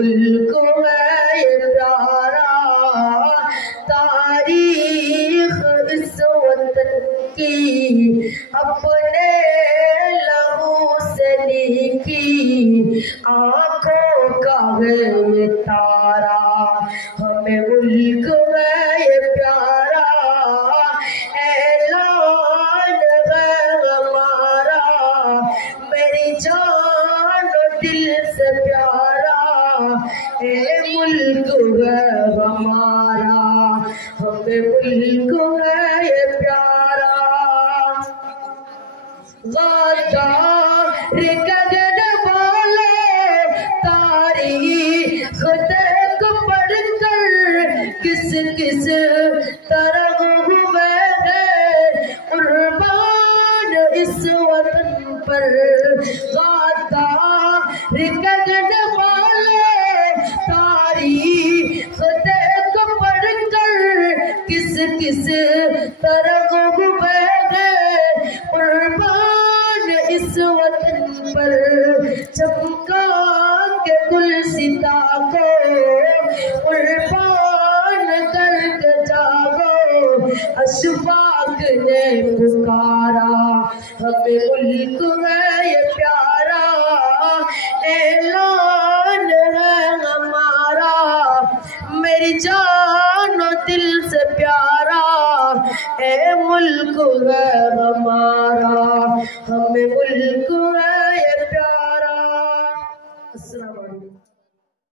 ملک ہے یہ پیارا، تاریخ اس وطن کی اپنے لہو سے لکھی، آنکھوں کا ہے یہ تارا، ہمیں ملک ہے یہ پیارا، اعلان ہے ہمارا، میری جان و دل سے پیارا، اے ملک ہے ہمارا، ہمیں ملک ہے یہ پیارا۔ غدار گگن والے تاریخ دیکھ پڑھ کر کس کس طرح ہوئے ہیں قربان اس وطن پر، غدار گگن والے تاریخ دیکھ پڑھ کر کس کس طرح ہوئے ہیں قربان اس وطن پر، چمکا کے گل ستا کو قربان کر کے جاگو، اشفاق نے پکارا، ہمیں ملک ہے یہ پیارا، اعلان